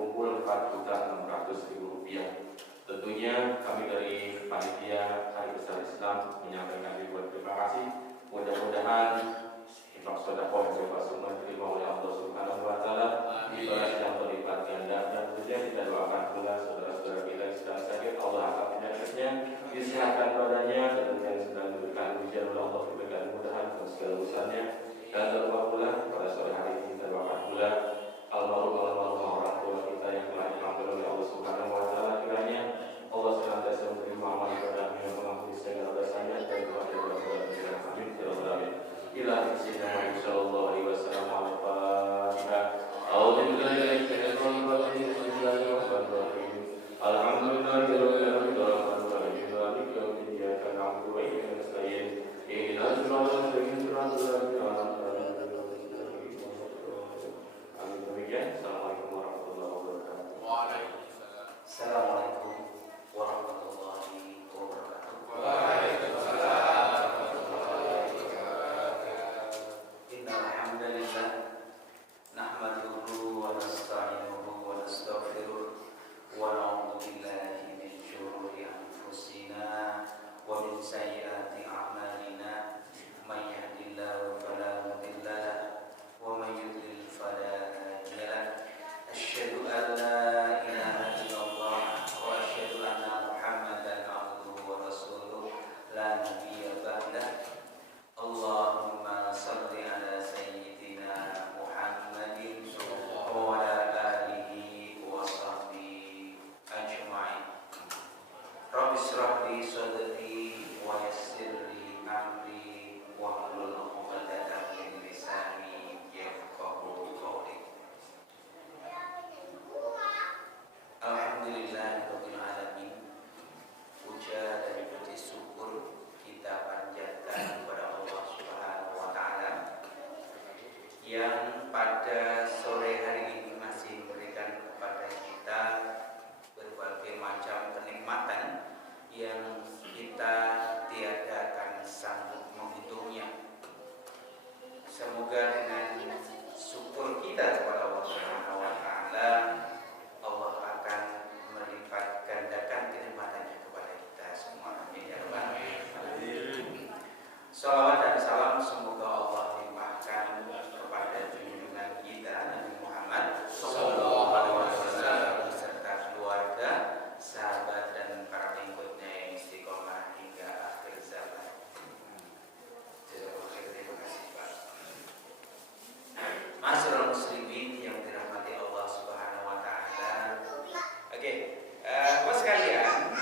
terkumpul Rp4.600.000. Tentunya kami dari Panitia Hari Besar Islam menyampaikan ribuan terima kasih. Mudah-mudahan infak sedekah yang semua diterima oleh Allah Subhanahu wa taala, dibalas yang berlipat ganda, dan tentunya kita doakan pula saudara-saudara kita yang sedang sakit, Allah akan penyakitnya, disehatkan badannya, dan yang sedang diberikan ujian oleh Allah diberikan kemudahan dan segala urusannya. Dan doa pula pada sore hari ini kita doakan pula almarhum orang tua kita yang telah dipanggil oleh Allah Subhanahu wa taala, kiranya Allah senantiasa menerima amal ibadahnya, mengampuni segala dosanya, dan kepada doa-doa amin ya rabbal alamin. Ila Sayyidina sallallahu alaihi wasallam al-Fatihah. A'udzu billahi minasyaitonir rajim. Bismillahirrahmanirrahim. Alhamdulillahirabbil alamin. Maliki yaumiddin. Iyyaka na'budu wa iyyaka nasta'in. Ihdinas siratal mustaqim. Siratal ladzina an'amta 'alaihim. Amin. Demikian. Assalamualaikum warahmatullahi wabarakatuh. Waalaikumsalam. Assalamualaikum warahmatullahi wabarakatuh. Waalaikumsalam. Innal hamdalillah nahmaduhu wa nasta'inuhu wa nastaghfiruh wa na'udzu billahi min shururi anfusina wa min sayyiati a'malina. May yahdihillahu fala mudilla lahu wa may yudlil fala hadiya lahu. Asyhadu an la ilaha illallah wa asyhadu anna Muhammadan abduhu wa rasuluh la nabiyya ba'dah. Allahumma salli ala sayyidina Muhammadin wa ala alihi wa sahbihi ajma'in. Rabbi shrah li sadri wa yassir li amri wa hlul 'uqdatam min lisani yafqahu qawli. Alhamdulillahirabbil alamin. Puja dan puji syukur kita panjatkan kepada Allah Subhanahu wa taala yang pada sore hari ini masih memberikan kepada kita berbagai macam kenikmatan yang kita tiada akan sanggup menghitungnya. Semoga dengan syukur kita kepada Allah Subhanahu wa taala, Allah akan melipat gandakan kenikmatannya kepada kita semua. Amin ya rabbal alamin. Salawat dan salam semoga Allah limpahkan kepada junjungan kita Nabi Muhammad sallallahu alaihi wasallam beserta keluarga, sahabat dan para pengikutnya yang istiqomah hingga akhir zaman. Terima kasih Pak. Masyaallah muslimin yang dirahmati Allah Subhanahu wa taala. Oke, Bapak sekalian,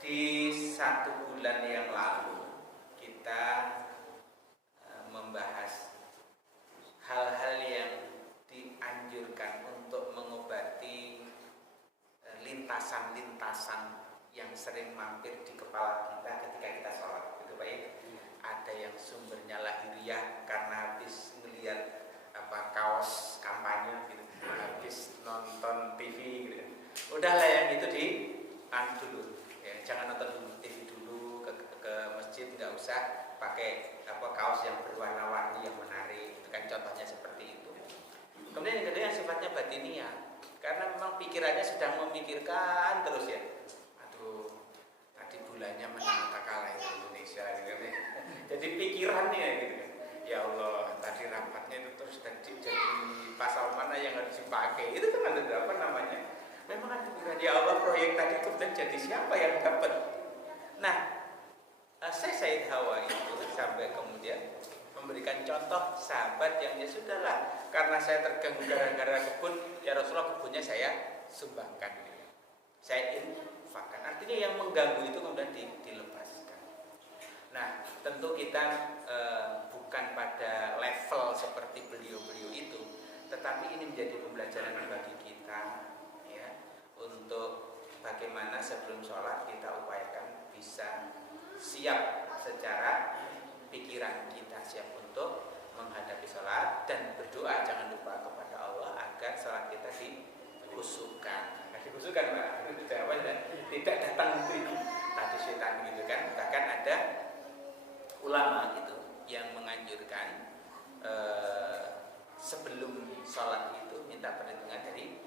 di 1 bulan yang lalu kita membahas hal-hal yang dianjurkan untuk mengobati lintasan-lintasan yang sering mampir di kepala kita ketika kita sholat, gitu Pak ya. Ada yang sumbernya lahiriah karena habis melihat kaos kampanye gitu, habis nonton TV gitu. Udahlah yang itu dulu ya, jangan nonton dulu TV dulu, ke masjid nggak usah pakai kaos yang berwarna-warni yang menarik, itu kan contohnya seperti itu. Kemudian yang kedua yang sifatnya batiniah, karena memang pikirannya sedang memikirkan terus ya, aduh tadi bulannya menang tak kalah itu Indonesia gitu kan. Jadi pikirannya gitu kan, ya Allah tadi rapatnya itu terus jadi pasal mana yang harus dipakai, itu kan ada apa namanya, memang ada pikiran, ya Allah proyek tadi kemudian jadi siapa yang dapat. Nah Sayyid Hawa itu sampai kemudian memberikan contoh sahabat yang ya sudahlah, karena saya terganggu gara-gara kebun, ya Rasulullah kebunnya saya sumbangkan, saya infakkan. Artinya yang mengganggu itu kemudian dilepaskan. Nah tentu kita bukan pada level seperti beliau-beliau itu, tetapi ini menjadi pembelajaran bagi kita ya, untuk bagaimana sebelum sholat kita upayakan bisa siap secara pikiran, kita siap untuk menghadapi sholat dan berdoa, jangan lupa kepada Allah agar sholat kita dikhusyukkan. Dikhusyukkan Pak, tidak datang tadi setan gitu kan. Bahkan ada ulama gitu yang menganjurkan sebelum sholat itu minta perlindungan dari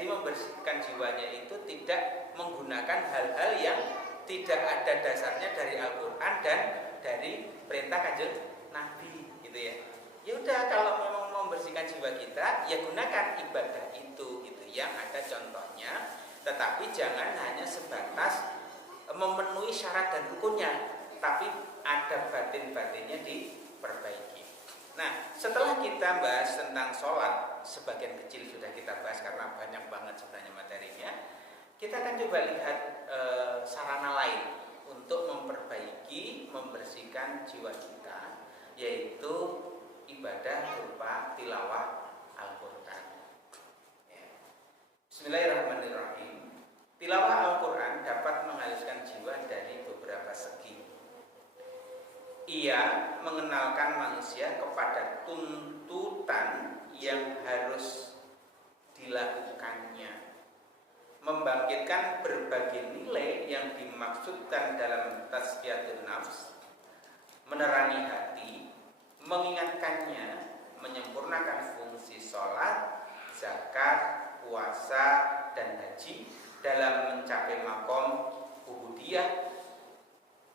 Jadi membersihkan jiwanya itu tidak menggunakan hal-hal yang tidak ada dasarnya dari Al-Quran dan dari perintah Kanjeng Nabi, gitu ya. Ya udah, kalau memang membersihkan jiwa kita, ya gunakan ibadah itu, gitu yang ada contohnya. Tetapi jangan hanya sebatas memenuhi syarat dan rukunnya, tapi ada batin-batinnya diperbaiki. Nah, setelah kita bahas tentang sholat, sebagian kecil sudah kita bahas karena banyak banget sebenarnya materinya. Kita akan coba lihat sarana lain untuk memperbaiki, membersihkan jiwa kita, yaitu ibadah berupa tilawah Al-Quran. Bismillahirrahmanirrahim. Tilawah Al-Quran dapat menghaluskan jiwa dari beberapa segi. Ia mengenalkan manusia kepada tuntutan yang harus dilakukannya, membangkitkan berbagai nilai yang dimaksudkan dalam tazkiyatun nafs, menerangi hati, mengingatkannya, menyempurnakan fungsi sholat, zakat, puasa, dan haji dalam mencapai makom ubudiyah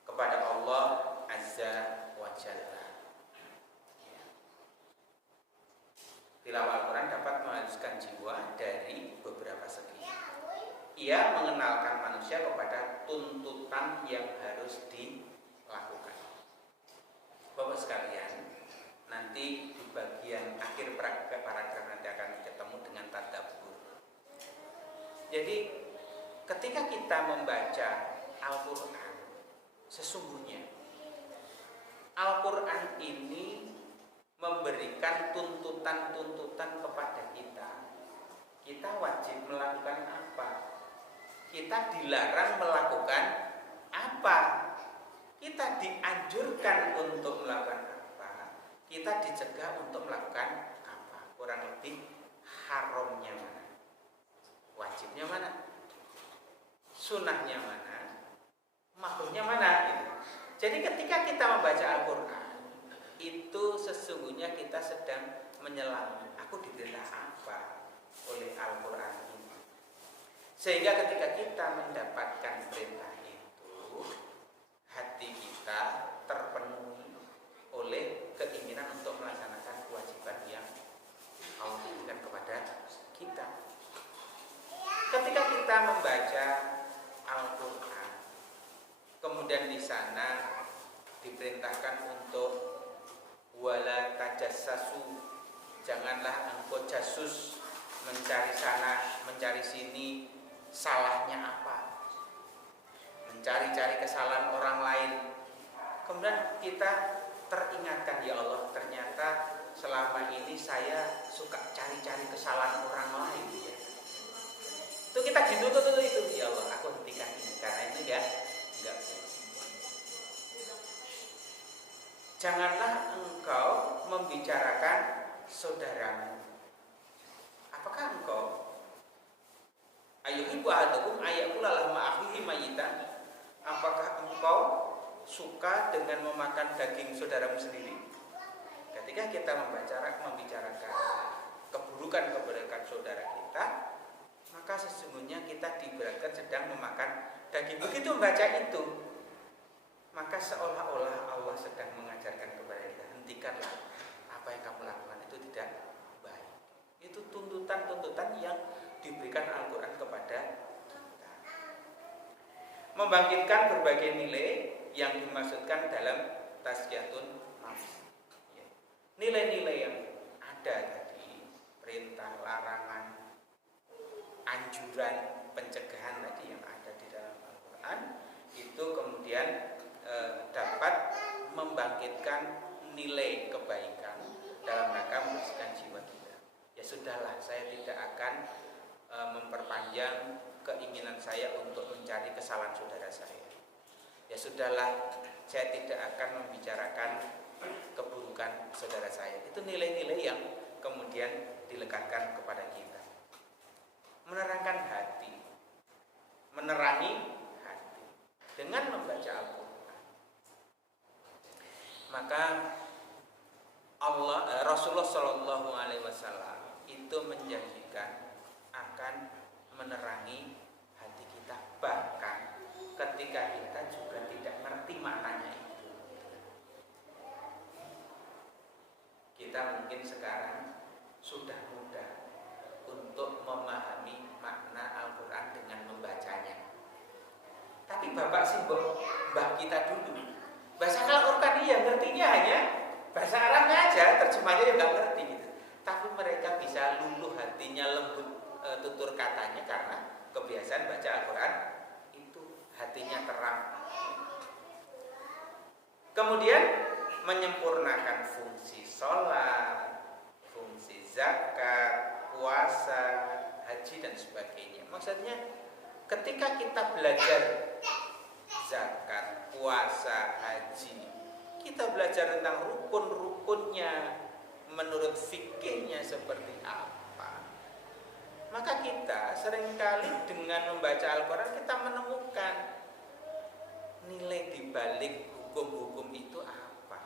kepada Allah Azza wa Jalla. Tilawah Al-Quran dapat menghaluskan jiwa dari beberapa segi. Ia mengenalkan manusia kepada tuntutan yang harus dilakukan. Bapak sekalian, nanti di bagian akhir paragraf nanti akan ketemu dengan tadabbur. Jadi ketika kita membaca Al-Quran, sesungguhnya Al-Quran ini memberikan tuntutan-tuntutan kepada kita. Kita wajib melakukan apa? Kita dilarang melakukan apa? Kita dianjurkan untuk melakukan apa? Kita dicegah untuk melakukan apa? Kurang lebih haramnya mana? Wajibnya mana? Sunnahnya mana? Makruhnya mana? Gitu. Jadi ketika kita membaca Al-Quran, itu sesungguhnya kita sedang menyelami, aku diperintah apa oleh Al-Quran ini. Sehingga ketika kita mendapatkan perintah itu, hati kita terpenuhi oleh keinginan untuk melaksanakan kewajiban yang Allah berikan kepada kita. Ketika kita membaca Al-Quran, kemudian di sana diperintahkan untuk wala tajassasu, janganlah engkau jasus mencari sana, mencari sini, salahnya apa, mencari-cari kesalahan orang lain. Kemudian kita teringatkan, ya Allah, ternyata selama ini saya suka cari-cari kesalahan orang lain, ya. Itu kita dituntut itu, ya Allah, aku hentikan ini karena ini ya enggak. Janganlah engkau membicarakan saudaramu. Apakah engkau ayuhibbu ahadukum ayakula lahma akhihi mayitan? Apakah engkau suka dengan memakan daging saudaramu sendiri? Ketika kita membicarakan keburukan-keburukan saudara kita, maka sesungguhnya kita diberatkan sedang memakan daging. Begitu membaca itu, maka seolah-olah Allah sedang mengajarkan kepada kita, hentikanlah apa yang kamu lakukan itu tidak baik. Itu tuntutan-tuntutan yang diberikan Al-Quran kepada kita. Membangkitkan berbagai nilai yang dimaksudkan dalam tazkiyatun nafs. Nilai-nilai yang ada tadi, perintah, larangan, anjuran, pencegahan tadi yang ada di dalam Al-Quran, itu kemudian dapat membangkitkan nilai kebaikan dalam rangka membersihkan jiwa kita. Ya sudahlah, saya tidak akan memperpanjang keinginan saya untuk mencari kesalahan saudara saya. Ya sudahlah, saya tidak akan membicarakan keburukan saudara saya. Itu nilai-nilai yang kemudian dilekatkan kepada kita. Menerangkan hati, menerangi hati dengan membaca Al-Quran. Maka Rasulullah Shallallahu Alaihi Wasallam itu menjanjikan akan menerangi hati kita, bahkan ketika kita juga tidak ngerti maknanya itu. Kita mungkin sekarang sudah mudah untuk memahami makna Al-Quran dengan membacanya. Tapi bapak simbol mbah kita dulu bahasa Al-Quran iya ngertinya hanya bahasa Arabnya aja, terjemahnya ya nggak ngerti gitu. Tapi mereka bisa luluh hatinya, lembut tutur katanya karena kebiasaan baca Al-Quran itu hatinya terang. Kemudian menyempurnakan fungsi sholat, fungsi zakat, puasa, haji dan sebagainya. Maksudnya ketika kita belajar zakat, puasa, haji, kita belajar tentang rukun-rukunnya menurut fikihnya seperti apa. Maka kita seringkali dengan membaca Al-Quran kita menemukan nilai dibalik hukum-hukum itu apa.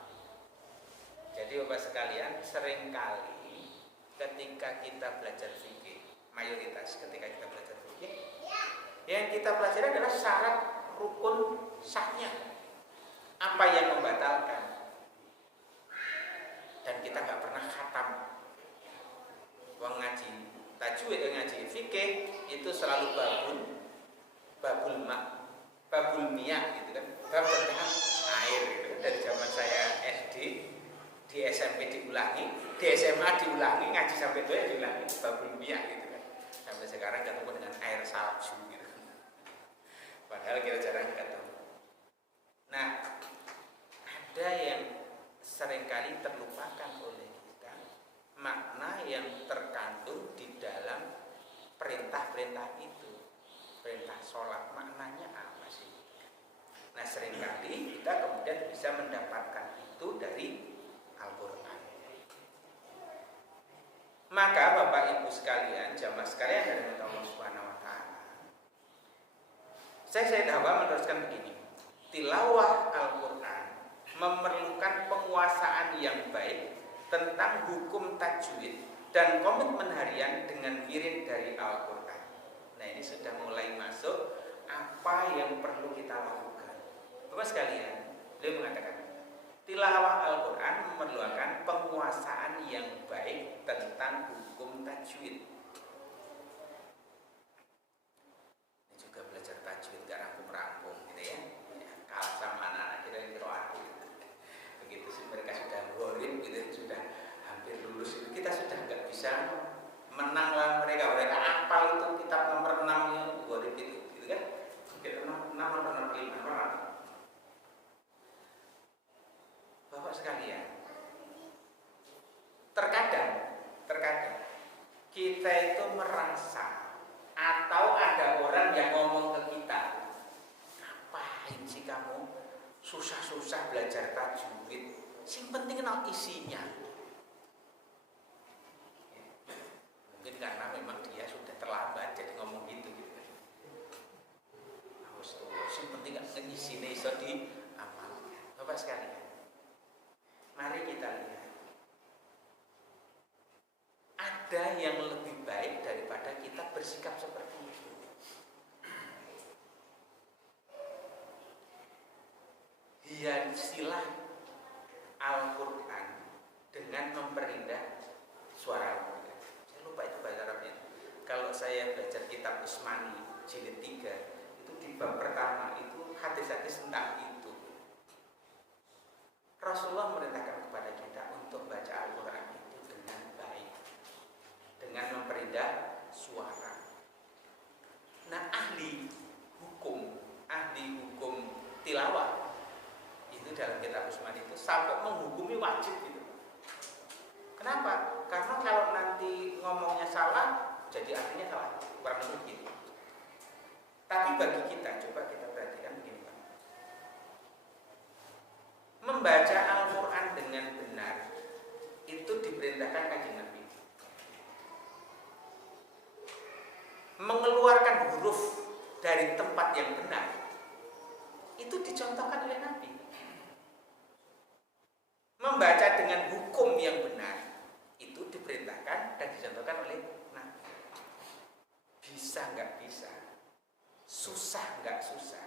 Jadi Bapak sekalian, seringkali ketika kita belajar fikih, mayoritas ketika kita belajar fikih, yang kita pelajari adalah syarat rukun sahnya, apa yang membatalkan, dan kita nggak pernah khatam. Wong ngaji tajwid, ngaji fikih itu selalu babul miyah gitu kan, bab tentang air gitu kan. Dari zaman saya SD, di SMP diulangi, di SMA diulangi, ngaji sampai itu ya diulangi babul miyah gitu kan. Sampai sekarang ketemu dengan air salju gitu. Padahal kita jarang ketemu. Nah, ada yang seringkali terlupakan oleh kita, makna yang terkandung di dalam perintah-perintah itu. Perintah sholat maknanya apa sih? Nah, seringkali kita kemudian bisa mendapatkan itu dari Al-Quran. Maka Bapak Ibu sekalian, jamaah sekalian dari Allah Subhanahu wa Ta'ala, saya dapat meneruskan begini. Tilawah Al-Quran memerlukan penguasaan yang baik tentang hukum tajwid dan komitmen harian dengan wirid dari Al-Quran. Nah, ini sudah mulai masuk apa yang perlu kita lakukan. Bapak sekalian, beliau mengatakan tilawah Al-Quran memerlukan penguasaan yang baik tentang hukum tajwid. Ini juga belajar tajwid gak rampung-rampung gitu ya. Kalah sama anak-anak kita yang teroak. Begitu sih mereka sudah gorib gitu, sudah hampir lulus itu, kita sudah nggak bisa menang lah mereka apal itu kitab nomor 6 gorib itu gitu kan. Kita nomor 5 Bapak sekalian, terkadang kita itu merasa atau ada orang yang ngomong ke kita, ngapain sih kamu susah-susah belajar tajwid, sing penting kenal isinya. Mungkin karena memang dia sudah terlambat jadi ngomong gitu. Sing penting kan isinya iso di amal. Bapak sekalian, mari kita lihat, ada yang lebih baik daripada kita bersikap seperti itu. Hiasilah Al-Quran dengan memperindah suara Al-Quran. Saya lupa itu bahasa Arabnya. Kalau saya belajar kitab Usmani jilid 3, itu di bab pertama itu hadis-hadis tentang itu. Rasulullah merintahkan kepada kita untuk baca Al-Quran itu dengan baik, dengan memperindah suara. Nah, ahli hukum tilawah itu dalam kitab Usman itu sampai menghukumi wajib gitu. Kenapa? Karena kalau nanti ngomongnya salah, jadi artinya salah, kurang lebih gitu. Tapi bagi kita, coba kita perhatikan begini Pak. Membaca Al-Quran dengan benar itu diperintahkan Kanjeng Nabi. Mengeluarkan huruf dari tempat yang benar itu dicontohkan oleh Nabi. Membaca dengan hukum yang benar itu diperintahkan dan dicontohkan oleh Nabi. agak susah.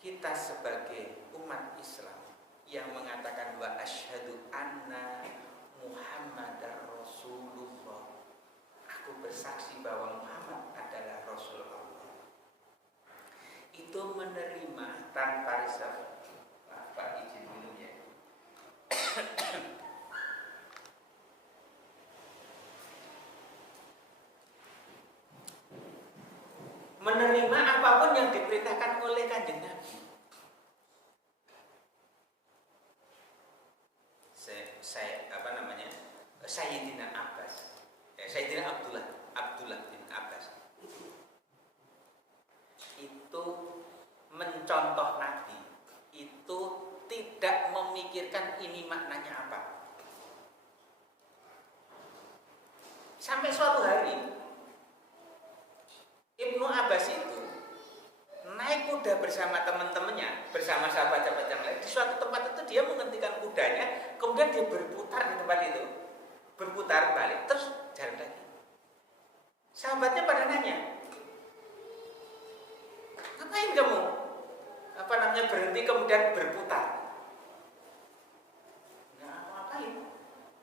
Kita sebagai umat Islam yang mengatakan wa asyhadu anna Muhammadar Rasulullah, aku bersaksi bahwa Muhammad adalah Rasul Allah, itu menerima tanpa reserve. Pak izin minum ya. Menerima apapun yang diperintahkan oleh Kanjeng Nabi. Sayyidina Abbas, Sayyidina Abdullah bin Abbas itu mencontoh Nabi, itu tidak memikirkan ini maknanya apa. Sampai suatu hari Ibnu Abbas itu naik kuda bersama teman-temannya, bersama sahabat-sahabat yang lain. Di suatu tempat itu dia menghentikan kudanya, kemudian dia berputar di tempat itu, berputar balik, terus jalan lagi. Sahabatnya pada nanya, ngapain kamu? Berhenti kemudian berputar? Nggak ngapain.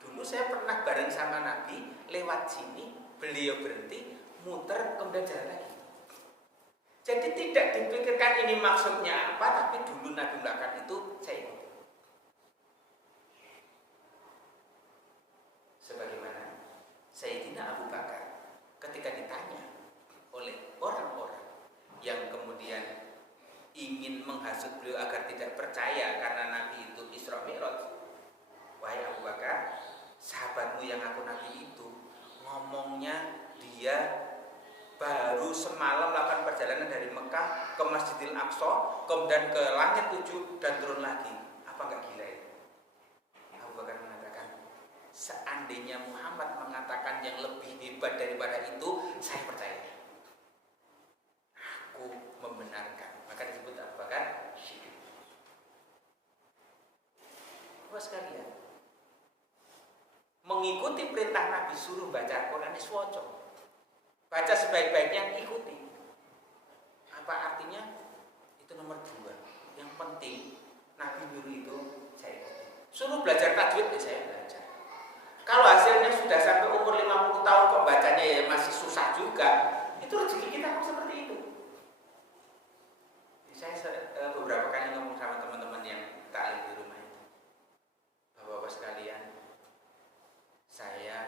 Dulu saya pernah bareng sama Nabi, lewat sini, beliau berhenti, muter, kemudian jalan lagi. Jadi tidak dipikirkan ini maksudnya apa, tapi dulu Nabi melakukan itu, saya ikut. Sebagaimana Sayyidina Abu Bakar ketika ditanya oleh orang-orang yang kemudian ingin menghasut beliau agar tidak percaya karena Nabi itu Isra Mi'raj, wahai Abu Bakar, sahabatmu yang aku Nabi itu ngomongnya dia baru semalam melakukan perjalanan dari Mekah ke Masjidil Aqsa, kemudian ke langit 7 dan turun lagi. Apa enggak gila itu? Abu Bakar mengatakan, seandainya Muhammad mengatakan yang lebih hebat daripada itu, saya percaya. Aku membenarkan. Maka disebut Abu Bakar Siddiq. Bapak sekalian, mengikuti perintah Nabi suruh baca Al-Quran ini swocok. Baca sebaik-baiknya, ikuti. Apa artinya? Itu nomor 2. Yang penting Nabi nyuruh itu saya ikuti. Suruh belajar tajwid, ya saya belajar. Kalau hasilnya sudah sampai umur 50 tahun kok bacanya ya masih susah juga, itu rezeki kita kok seperti itu. Saya beberapa kali ngomong sama teman-teman yang taklim di rumah itu, Bapak-bapak sekalian, saya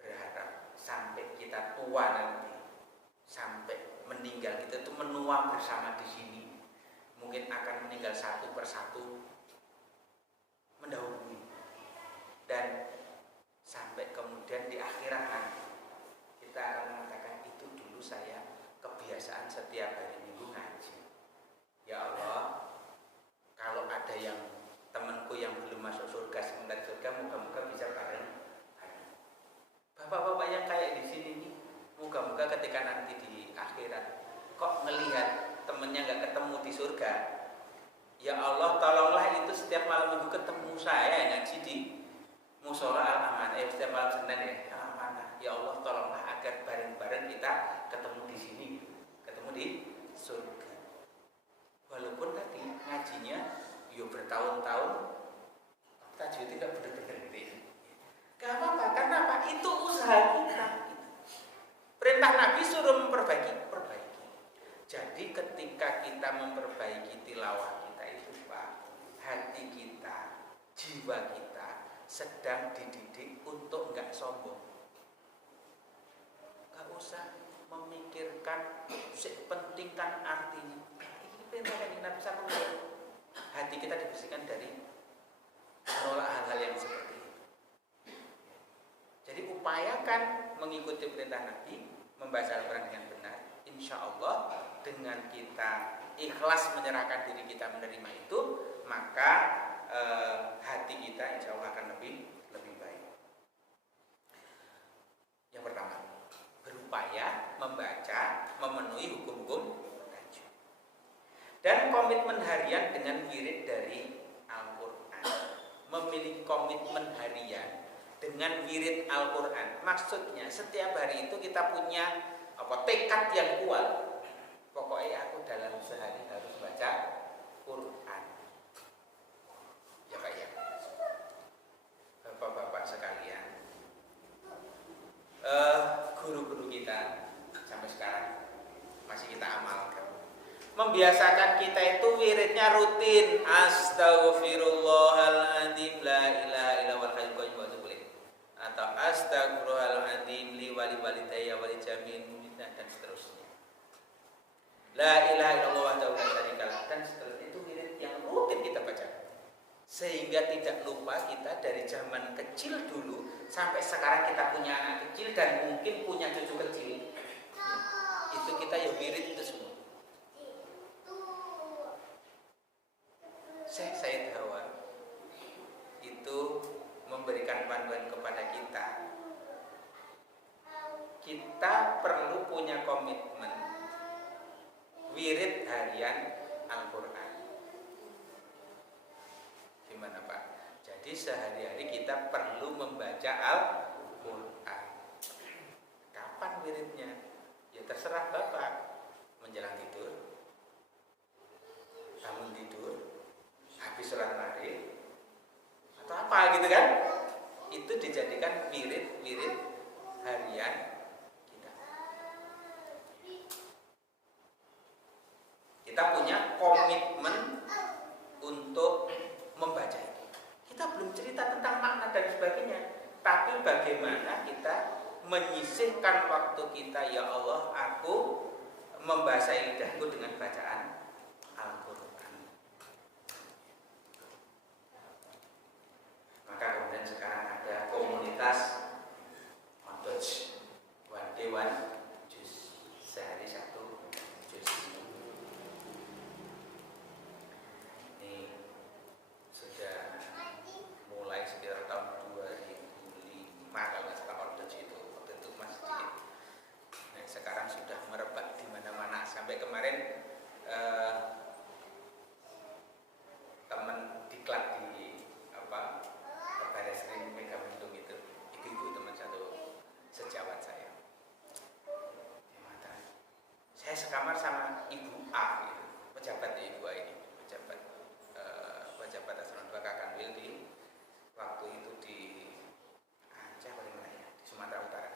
berharap sampai kita tua nanti, sampai meninggal kita itu menua bersama di sini, mungkin akan meninggal satu persatu, mendahului, dan sampai kemudian di akhirat nanti kita akan mengatakan itu dulu saya kebiasaan setiap hari Minggu ngaji. Ya Allah, kalau ada yang temanku yang belum masuk surga sebentar surga, moga-moga bisa bareng. Bapak-bapak yang kayak di sini nih, moga-moga ketika nanti di akhirat kok melihat temennya nggak ketemu di surga, ya Allah tolonglah itu setiap malam minggu ketemu saya ngaji di Musola Al-Amanah, setiap malam Senin ya Al-Amanah. Ya Allah tolonglah agar bareng-bareng kita ketemu di sini, ketemu di surga. Walaupun tadi ngajinya yo bertahun-tahun, tajwid tidak benar-benar ini. Gak apa-apa, karena apa? Itu usaha kita. Perintah Nabi suruh memperbaiki, perbaiki. Jadi ketika kita memperbaiki tilawah kita itu, Pak, hati kita, jiwa kita sedang dididik untuk enggak sombong. Gak usah memikirkan pentingkan artinya. Ini perintah yang Nabi SAW. Hati kita dibersihkan dari menolak hal-hal yang seperti itu. Jadi upayakan mengikuti perintah Nabi, membaca Al-Quran dengan benar. Insya Allah dengan kita ikhlas menyerahkan diri kita menerima itu, maka hati kita insya Allah akan lebih baik. Yang pertama, berupaya membaca, memenuhi hukum-hukum tajwid. Dan komitmen harian dengan wirid dari Al-Quran. Memiliki komitmen harian dengan wirid Al-Quran. Maksudnya setiap hari itu kita punya tekad yang kuat. pokoknya aku dalam sehari harus baca Quran. Ya Pak ya. Bapak-bapak sekalian, guru-guru kita sampai sekarang masih kita amalkan. Membiasakan kita itu wiridnya rutin. Astaghfirullahaladzim la ilaha illallah hayyul qayyum wa atubu ilaih. Atau astaghfirullahaladzim li wali walidayya wali jami'il mu'minin dan seterusnya. La ilaha illallah wahdahu la syarika lah dan seterusnya. Itu wirid yang rutin kita baca. Sehingga tidak lupa kita dari zaman kecil dulu sampai sekarang kita punya anak kecil dan mungkin punya cucu kecil. Itu kita ya wirid itu semua. Syekh Said Hawa itu memberikan panduan kepada kita. Kita perlu punya komitmen wirid harian Al-Quran. Gimana Pak? Jadi sehari-hari kita perlu membaca Al-Quran. Kapan wiridnya? Ya terserah Bapak. Menjelang tidur, bangun tidur, habis sholat maghrib, atau apa gitu kan? Itu dijadikan wirid harian kita. Kita punya komitmen untuk membaca itu. Kita belum cerita tentang makna dan sebagainya, tapi bagaimana kita menyisihkan waktu kita, ya Allah, aku membasahi lidahku dengan bacaan Al-Quran. Maka kemudian sekarang ada komunitas Ondoj One Day One Juz, sehari satu juz. Ini sudah mulai sekitar tahun 2005 kalau setelah Ondoj itu bentuk masjid. Nah, sekarang sudah merebak di mana-mana sampai kemarin teman diklat di Barreskrim Megamendung itu, ibu-ibu teman satu sejawat saya. Dia mengatakan, saya sekamar sama Ibu A, gitu, pejabat di Ibu A ini, pejabat Asron Bakakan Wil di waktu itu di Aceh di Sumatera Utara.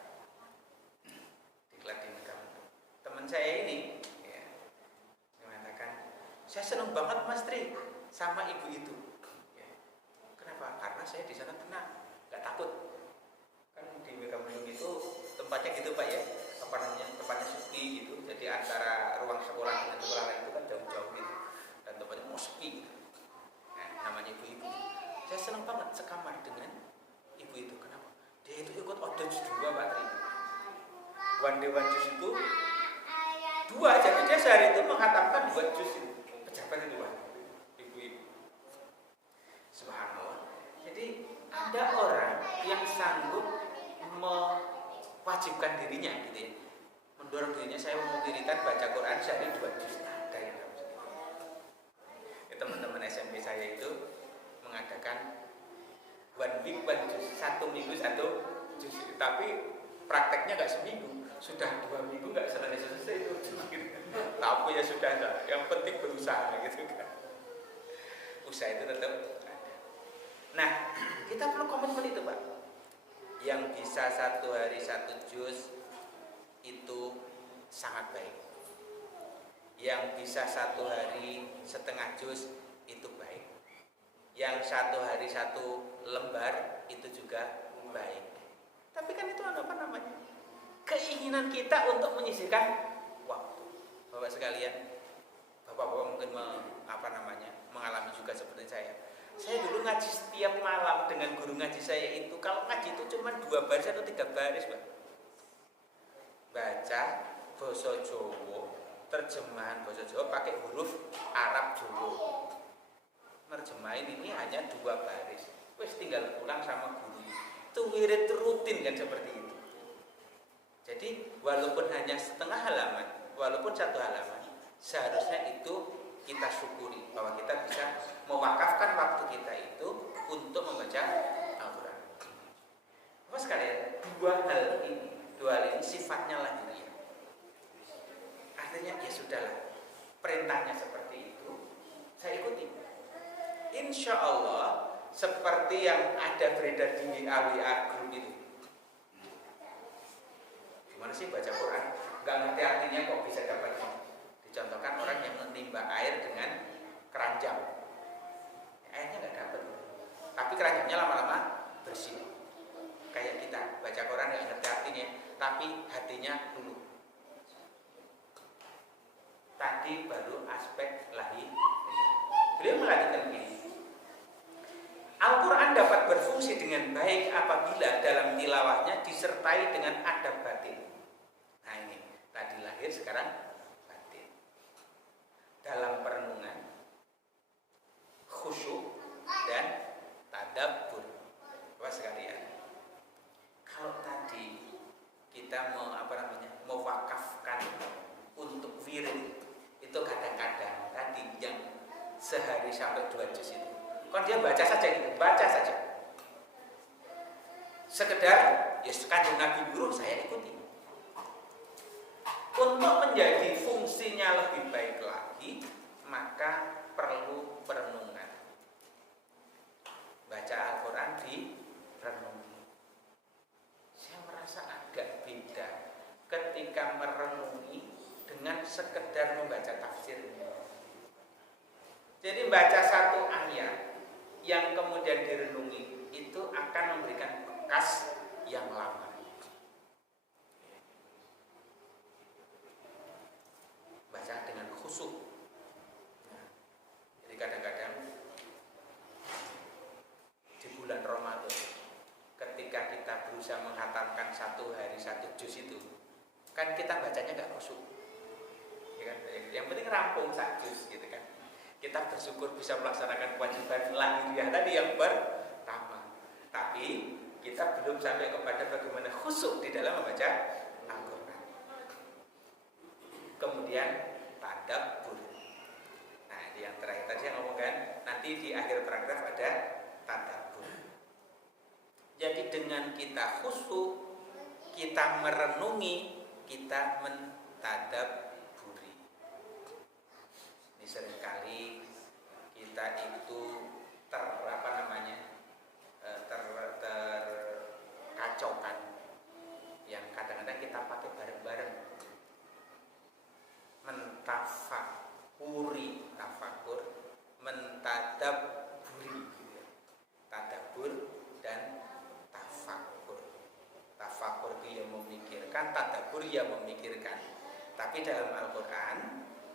Diklat di Megamendung. Teman saya ini, ya, dia mengatakan, saya senang banget Mas Tri sama ibu itu. Kenapa? Karena saya di sana tenang, nggak takut. Kan di Megamendung itu tempatnya gitu Pak ya, apa namanya, tempatnya sepi gitu. Jadi antara ruang sekolah dengan sekolah lain itu kan jauh-jauh gitu, dan tempatnya mau sepi. Nah, namanya ibu-ibu. Saya senang banget sekamar dengan ibu itu. Kenapa? Dia itu ikut Ondoj 2 Pak Tri. One Day One Juz itu 2, jadi dia sehari itu menghatamkan 2 juz itu. Pejabat itu Pak. Subhanallah. Jadi ada orang yang sanggup mewajibkan dirinya gitu ya, mendorong dirinya, saya mau wiridan baca Quran sehari 2 juz. Ada yang teman-teman SMP saya itu mengadakan one week one juz, 1 minggu 1 juz, tapi prakteknya nggak seminggu, sudah 2 minggu nggak selesai itu. Tapi ya sudah, yang penting berusaha gitu kan. Usaha itu tetap. Nah, kita perlu komitmen itu Pak. Yang bisa 1 hari 1 juz itu sangat baik. Yang bisa 1 hari setengah juz itu baik. Yang 1 hari 1 lembar itu juga baik. Tapi kan itu apa namanya? Keinginan kita untuk menyisihkan waktu. Bapak sekalian, Bapak-bapak mungkin mengalami juga seperti saya. Saya dulu ngaji setiap malam dengan guru ngaji saya itu, kalau ngaji itu cuma 2 baris atau 3 baris Pak. Baca basa Jawa, terjemahan basa Jawa pakai huruf Arab Jawa. Nerjemahin ini hanya 2 baris. Wes tinggal pulang sama guru. Itu wirid rutin kan seperti itu. Jadi walaupun hanya setengah halaman, walaupun 1 halaman, seharusnya itu kita syukuri bahwa kita bisa mewakafkan waktu kita itu untuk membaca Al-Quran. Bapak sekalian, dua hal ini sifatnya lahiriah. Artinya akhirnya ya sudahlah, perintahnya seperti itu, saya ikuti. Insya Allah seperti yang ada beredar di WA grup itu. Gimana sih baca Quran? Gak ngerti artinya kok bisa dapat. Dicontohkan orang yang menimba air dengan keranjang, airnya nggak dapat, tapi keranjangnya lama-lama bersih. Kayak kita baca Quran nggak ngerti artinya, tapi hatinya luluh. Tadi baru aspek lahir. Beliau melanjutkan begini. Al-Quran dapat berfungsi dengan baik apabila dalam tilawahnya disertai dengan adab batin. Nah ini, tadi lahir sekarang batin. Dalam perenungan, khusyuk dan tadabbur. Bapak sekalian, kalau tadi kita mewakafkan untuk wirid, itu kadang-kadang tadi yang sehari sampai 2 juz itu, kan dia baca saja gitu, baca saja. Sekedar ya Kanjeng Nabi buruh saya ikuti. Untuk menjadi fungsinya lebih baik lagi, maka perlu perenungan. Baca Al-Quran direnungi. Saya merasa agak beda ketika merenungi dengan sekedar membaca tafsirnya. Jadi baca satu ayat yang kemudian direnungi itu akan memberikan bekas yang lama. Baca dengan khusyuk. Nah, jadi kadang-kadang di bulan Ramadan ketika kita berusaha menghatamkan 1 hari 1 juz itu, kan kita bacanya nggak khusyuk, ya kan? Yang penting rampung 1 juz gitu kan. Kita bersyukur bisa melaksanakan kewajiban lahiriah tadi yang pertama, tapi kita belum sampai kepada bagaimana khusyuk di dalam membaca Al-Quran. Kemudian tadabbur. Nah, di yang terakhir tadi saya ngomongkan, nanti di akhir paragraf ada tadabbur. Jadi dengan kita khusyuk, kita merenungi, kita mentadabburi. Ini seringkali kita itu terkacaukan, yang kadang-kadang kita pakai bareng-bareng. Mentafakuri, tafakur, mentadabburi, tadabbur dan tafakur. Tafakur itu yang memikirkan, tadabbur yang memikirkan. Tapi dalam Al-Quran,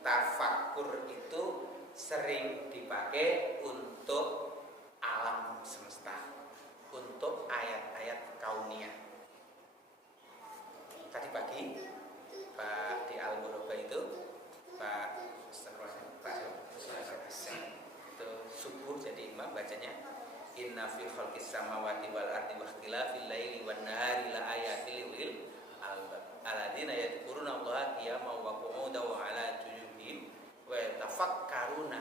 tafakur itu sering dipakai untuk alam semesta, untuk ayat-ayat kauniyah. Tadi pagi Pak di Al-Ghuraba itu Pak itu subuh jadi imam bacanya inna fi khalqis samawati wal ardi wa ikhtilafil laili wan nahari la ayatil lil albab alladzina yadhkuruna Allaha qiyaman wa qu'udan wa 'ala junubihim wa yatafakkaruna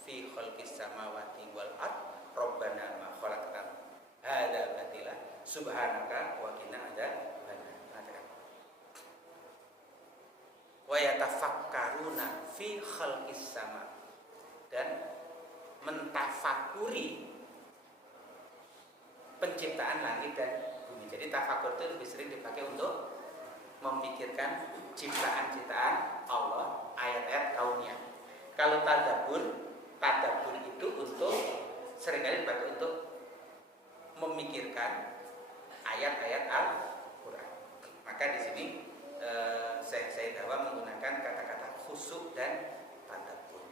fi khalqis samawati wal ardi rabbana ma khalaqta hadza batila subhanaka wa qina adzabannar. Wa yatafakkaruna fi khalqis sama, dan mentafakuri penciptaan langit dan bumi. Jadi tafakur itu lebih sering dipakai untuk memikirkan ciptaan-ciptaan Allah, ayat-ayat kauniyah. Kalau tadabbur itu untuk seringkali dipakai untuk memikirkan ayat-ayat Al-Quran. Maka di sini saya dakwah menggunakan kata-kata khusyuk dan tadabbur.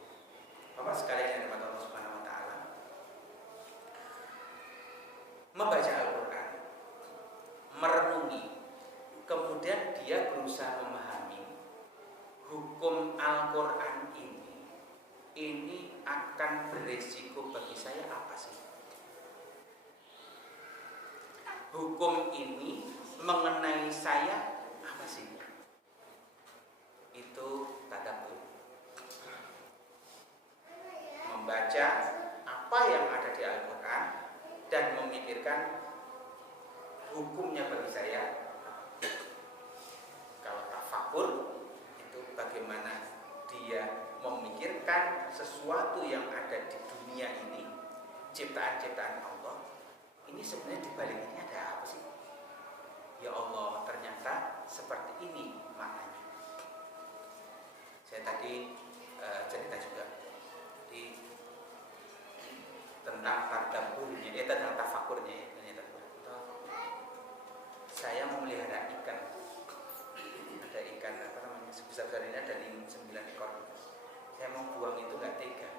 Bapak sekalian yang dirahmati Allah Subhanahu wa taala, membaca Al-Quran, merenungi, kemudian dia berusaha memahami hukum Al-Quran ini akan beresiko bagi saya apa sih? Hukum ini mengenai saya apa sih? Itu tadabbur. Membaca apa yang ada di Al-Quran dan memikirkan hukumnya bagi saya. Kalau tafakur itu bagi bagaimana dia memikirkan sesuatu yang ada di dunia ini, ciptaan-ciptaan Allah. Ini sebenarnya di balik ini ada apa sih? Ya Allah, ternyata seperti ini maknanya. Saya tadi cerita juga tentang tadabburnya, tentang tafakurnya ya. Saya memelihara ikan. Ada ikan apa namanya sebesar-besar ini, ada 9 ekor. Saya mau buang itu nggak tega.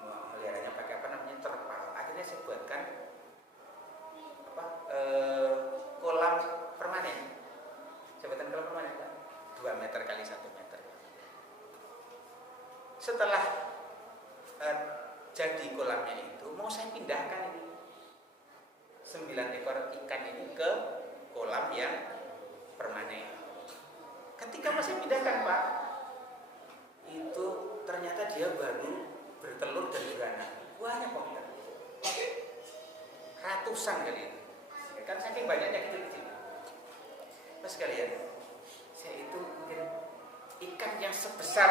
Meliharanya pakai apa namanya terpal. Akhirnya saya buatkan kolam permanen. Saya buatkan kolam permanen 2 meter kali 1 meter. Setelah jadi kolamnya itu, mau saya pindahkan ini 9 ekor ikan ini ke kolam yang permanen. Ketika masih pindahkan Pak, itu ternyata dia baru bertelur dan beranak. Banyak kok, ratusan kali ini. Kan saking banyaknya kecil-kecil. Mas kalian, saya itu mungkin ikan yang sebesar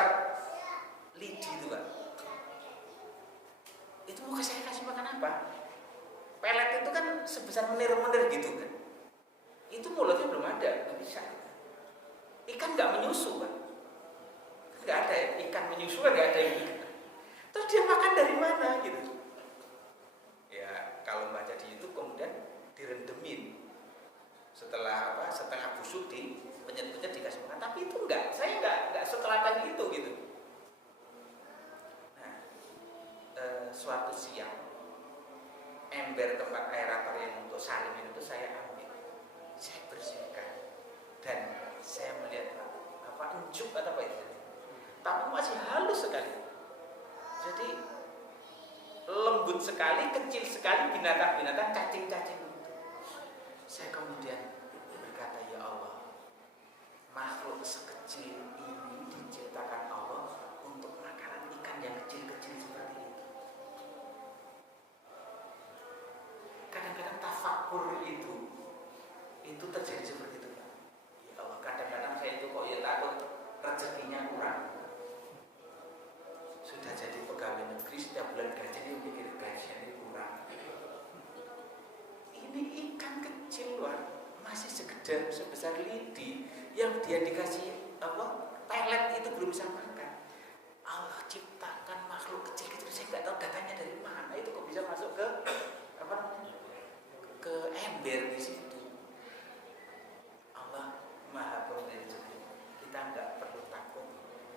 lidi itu Pak. Itu mau saya kasih makan apa? Pelet itu kan sebesar menir-menir gitu kan. Itu mulutnya belum ada, nggak bisa. Ikan nggak menyusu kan? Nggak ada ya, ikan menyusu kan nggak ada yang ikan. Terus dia makan dari mana gitu? Ya kalau baca di YouTube kemudian direndemin. Setelah setengah busuk di penyet-penyet dikasih makan. Tapi itu enggak, saya enggak seteladan itu gitu. Nah, suatu siang ember tempat aerator yang untuk saring itu saya ambil, saya bersihkan dan saya melihat enjuk atau apa itu, tapi masih halus sekali. Jadi lembut sekali, kecil sekali, binatang-binatang, cacing-cacing itu. Saya kemudian berkata, ya Allah, makhluk sekecil ini diciptakan Allah untuk makanan ikan yang kecil-kecil seperti ini. Kadang-kadang tafakur itu terjadi seperti itu Pak. Ya Allah, kadang-kadang saya itu kok ya takut rezekinya kurang. Sudah jadi pegawai negeri, setiap bulan gajinya mikir gajinya kurang. Ini ikan kecil loh, masih sekedar sebesar lidi yang dia dikasih pelet itu belum bisa makan. Allah ciptakan makhluk kecil-kecil, saya nggak tahu datanya dari mana itu kok bisa masuk ke ke ember di situ. Allah Maha Pemberi rezeki. Kita nggak perlu takut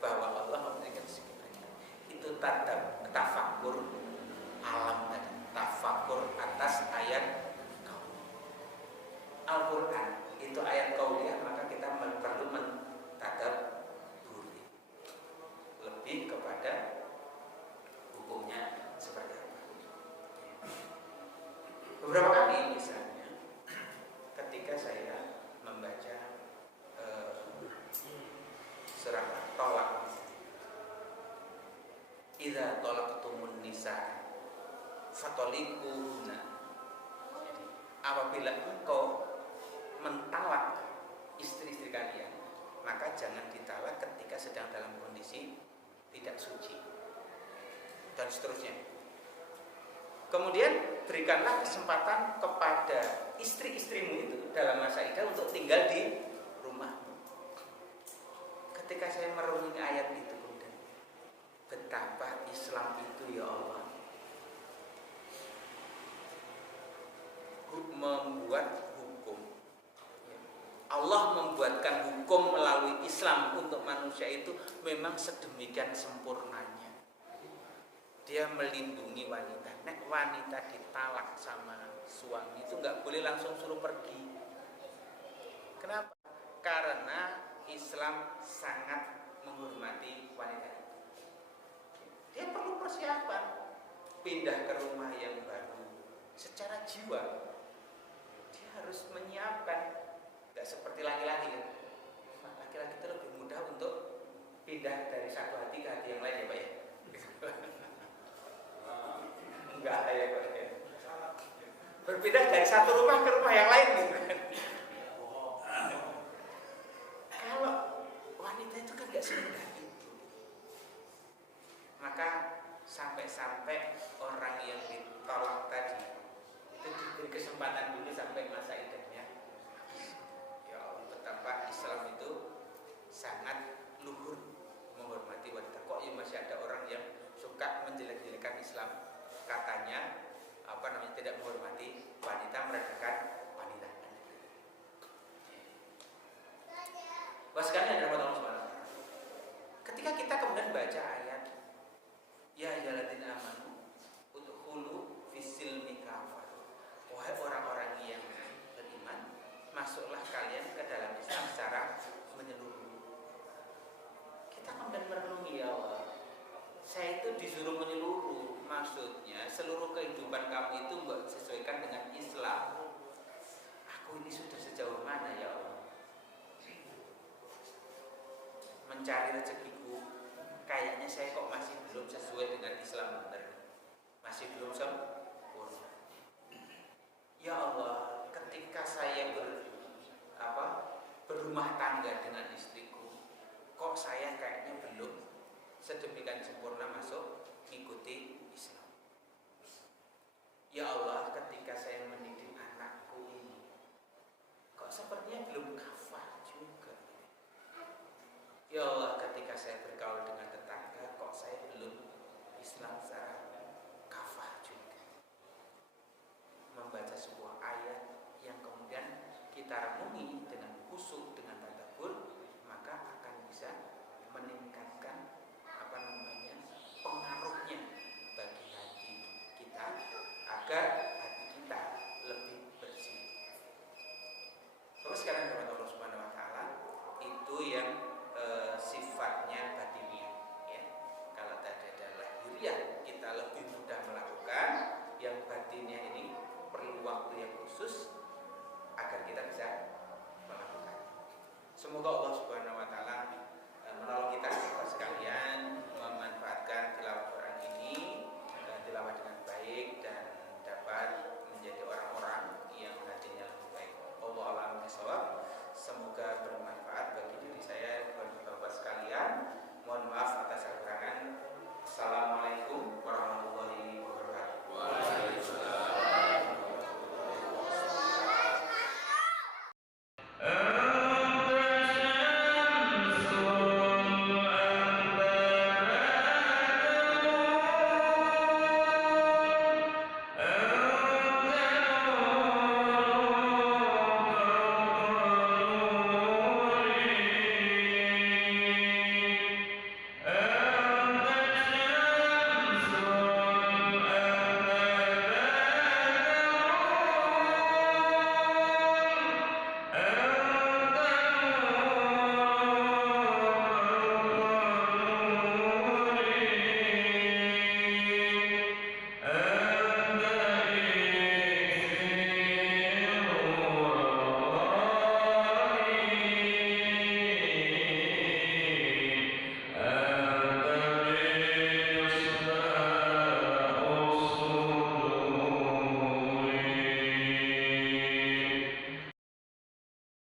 bahwa Allah memberikan segalanya. Itu tafakur alam tadi, tafakur atas ayat Al-Quran itu ayat qauliyah, maka kita perlu mentadabburi lebih kepada hukumnya seperti apa. Beberapa kali misalnya ketika saya membaca surat Tolak, idza talaqtumun nisa fatoliquhunna, apabila engkau mentalak istri-istri kalian, maka jangan ditalak ketika sedang dalam kondisi tidak suci, dan seterusnya. Kemudian berikanlah kesempatan kepada istri-istrimu itu dalam masa idah untuk tinggal di rumahmu. Ketika saya merenungi ayat itu, kemudian betapa Islam itu ya Allah membuat hukum. Allah membuatkan hukum melalui Islam untuk manusia itu memang sedemikian sempurnanya. Dia melindungi wanita. Nek wanita ditalak sama suami itu nggak boleh langsung suruh pergi. Kenapa? Karena Islam sangat menghormati wanita. Dia perlu persiapan, pindah ke rumah yang baru. Secara jiwa dia harus menyiapkan. Tidak seperti laki-laki kan. Laki-laki itu lebih mudah untuk pindah dari satu hati ke hati yang lain ya Pak ya. Enggak ya Pak ya. Berpindah dari satu rumah ke rumah yang lain gitu kan. Kalau semudah itu. Maka sampai-sampai orang yang ditolak tadi itu diberi kesempatan dulu sampai masa idahnya habis. Ya Allah, betapa Islam itu sangat luhur menghormati wanita. Kok ya masih ada orang yang suka menjelek-jelekan Islam, katanya tidak menghormati wanita, merendahkan wanita. Wah, sekalian ada Allah SWT. Ketika kita kemudian baca ayat ya ayyuhalladzina amanu udkhulu fis-silmi kafah, wahai orang-orang yang beriman, masuklah kalian ke dalam Islam secara menyeluruh. Kita kemudian merenungi, ya Allah, saya itu disuruh menyeluruh, maksudnya seluruh kehidupan kamu itu mbak sesuaikan dengan Islam. Aku ini sudah sejauh mana, ya Allah, mencari rezekiku? Kayaknya saya kok masih belum sesuai dengan Islam benar, masih belum sempurna. Ya Allah, ketika saya berumah tangga dengan istriku, kok saya kayaknya belum sedemikian sempurna masuk mengikuti Islam. Ya Allah, ketika saya mendidik anakku ini, kok sepertinya belum kafah juga. Ya Allah, ketika saya bergaul dengan tetangga, kok saya belum Islam secara kafah juga. Membaca sebuah ayat yang kemudian kita renungi dengan khusyuk, dengan tadabbur, maka akan bisa meningkatkan